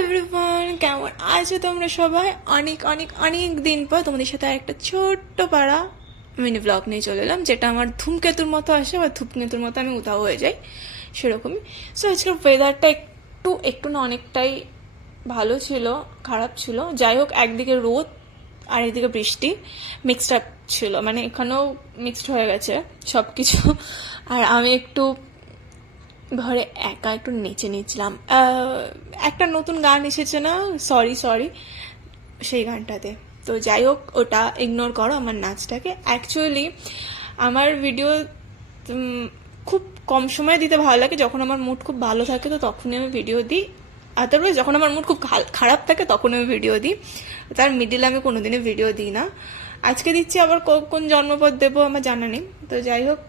Everyone, কেমন আছো তোমরা সবাই? অনেক অনেক অনেক দিন পর তোমাদের সাথে একটা ছোট্ট পাড়া মিনি ব্লগ নিয়ে চলে এলাম, যেটা আমার ধূমকেতুর মতো আসে বা ধূমকেতুর মতো আমি উধাও হয়ে যাই সেরকমই। সো আজকের ওয়েদারটা একটু একটু না অনেকটাই ভালো ছিল, খারাপ ছিল। যাই হোক, একদিকে রোদ আর একদিকে বৃষ্টি মিক্সড আপ ছিল, মানে এখানেও মিক্সড হয়ে গেছে সব কিছু। আর আমি একটু ঘরে একা একটু নেচে নিচ্ছিলাম। একটা নতুন গান এসেছে না, সরি সরি, সেই গানটাতে। তো যাই হোক, ওটা ইগনোর করো আমার নাচটাকে। অ্যাকচুয়ালি আমার ভিডিও খুব কম সময় দিতে ভালো লাগে। যখন আমার মুড খুব ভালো থাকে তো তখনই আমি ভিডিও দিই, আদারওয়াইজ যখন আমার মুড খুব খারাপ থাকে তখন আমি ভিডিও দিই। তার মিডিলে আমি কোনোদিনই ভিডিও দিই না। আজকে দিচ্ছি, আবার কোন জন্মপদ দেবো আমার জানা নেই। তো যাই হোক,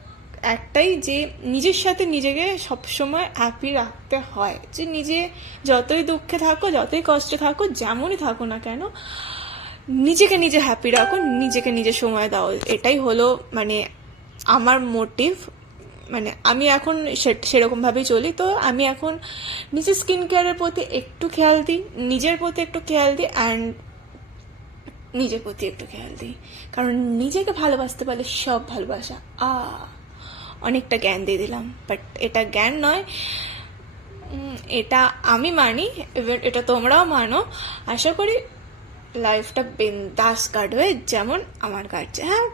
একটাই যে নিজের সাথে নিজেকে সবসময় হ্যাপি রাখতে হয়। যে নিজে যতই দুঃখে থাকো, যতই কষ্টে থাকো, যেমনই থাকো না কেন, নিজেকে নিজে হ্যাপি রাখো, নিজেকে নিজে সময় দাও। এটাই হলো মানে আমার মোটিভ। মানে আমি এখন সেরকমভাবেই চলি। তো আমি এখন নিজের স্কিন কেয়ারের প্রতি একটু খেয়াল দিই, নিজের প্রতি একটু খেয়াল দিই, অ্যান্ড নিজের প্রতি একটু খেয়াল দিই। কারণ নিজেকে ভালোবাসতে পারলে সব ভালোবাসা। অনেকটা জ্ঞান দিয়ে দিলাম, বাট এটা জ্ঞান নয়, এটা আমি মানি, এবার এটা তোমরাও মানো। আশা করি লাইফটা বিন্দাস কাটবে যেমন আমার কাটছে। হ্যাঁ,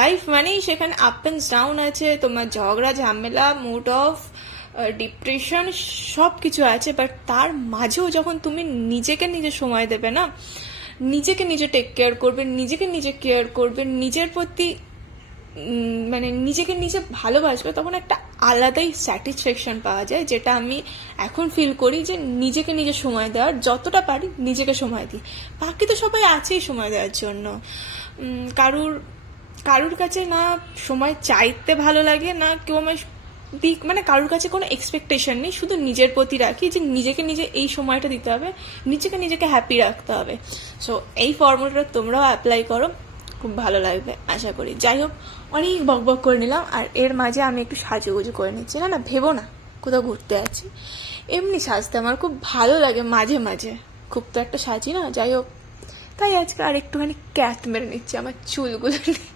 লাইফ মানেই সেখানে আপ অ্যান্ড ডাউন আছে, তোমার ঝগড়া ঝামেলা, মুড অফ, ডিপ্রেশন, সব কিছু আছে। বাট তার মাঝেও যখন তুমি নিজেকে নিজে সময় দেবে না, নিজেকে নিজে টেক কেয়ার করবে, নিজেকে নিজে কেয়ার করবে, নিজের প্রতি মানে নিজেকে নিজে ভালোবাসবে, তখন একটা আলাদাই স্যাটিসফ্যাকশন পাওয়া যায়, যেটা আমি এখন ফিল করি। যে নিজেকে নিজে সময় দেওয়ার যতটা পারি নিজেকে সময় দিই। বাকি তো সবাই আছেই সময় দেওয়ার জন্য। কারুর কাছে না সময় চাইতে ভালো লাগে, না কেউ আমার দিক, মানে কারুর কাছে কোনো এক্সপেকটেশন নেই, শুধু নিজের প্রতি রাখি যে নিজেকে নিজে এই সময়টা দিতে হবে, নিজেকে হ্যাপি রাখতে হবে। সো এই ফর্মুলাটা তোমরাও অ্যাপ্লাই করো, খুব ভালো লাগবে আশা করি। যাই হোক, অনেক বকবক করে নিলাম, আর এর মাঝে আমি একটু সাজুগুজু করে নিচ্ছি। না ভেবো না কোথাও ঘুরতে আছি, এমনি সাজতে আমার খুব ভালো লাগে মাঝে মাঝে, খুব তো একটা সাজি না। যাই হোক, তাই আজকে আর একটুখানি ক্যাট মেরে নিচ্ছি আমার চুলগুলো নিয়ে।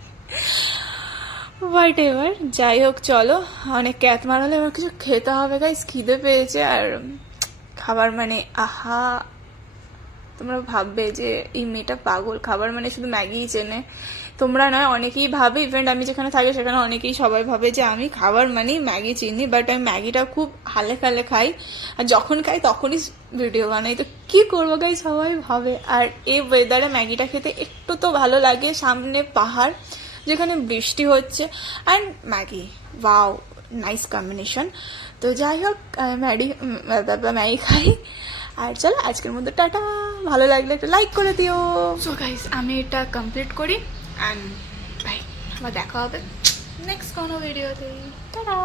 হোয়াট এভার, যাই হোক চলো, অনেক ক্যাট মারালে আমার কিছু খেতে হবে গাইস, খিদে পেয়েছে। আর খাবার মানে আহা, তোমরা ভাববে যে এই মেয়েটা পাগল, খাবার মানে শুধু ম্যাগিই চেনে। তোমরা নয়, অনেকেই ভাবে, ইভেন্ট আমি যেখানে থাকি সেখানে অনেকেই সবাই ভাবে যে আমি খাবার মানেই ম্যাগি চিনি। বাট আমি ম্যাগিটা খুব হালে খালে খাই, আর যখন খাই তখনই ভিডিও বানাই। তো কি করবো গাই, সবাই ভাবে। আর এই ওয়েদারে ম্যাগিটা খেতে একটু তো ভালো লাগে, সামনে পাহাড়, যেখানে বৃষ্টি হচ্ছে, and Maggi, wow, nice combination. তো যাই হোক, ম্যাগি খাই। আর চলো আজকের মধ্যে টাটা, ভালো লাগলে একটা লাইক করে দিও। সো গাইস, আমি এটা কমপ্লিট করি, অ্যান্ড বাই, আবার দেখা হবে নেক্সট কোনো ভিডিওতে। টাটা।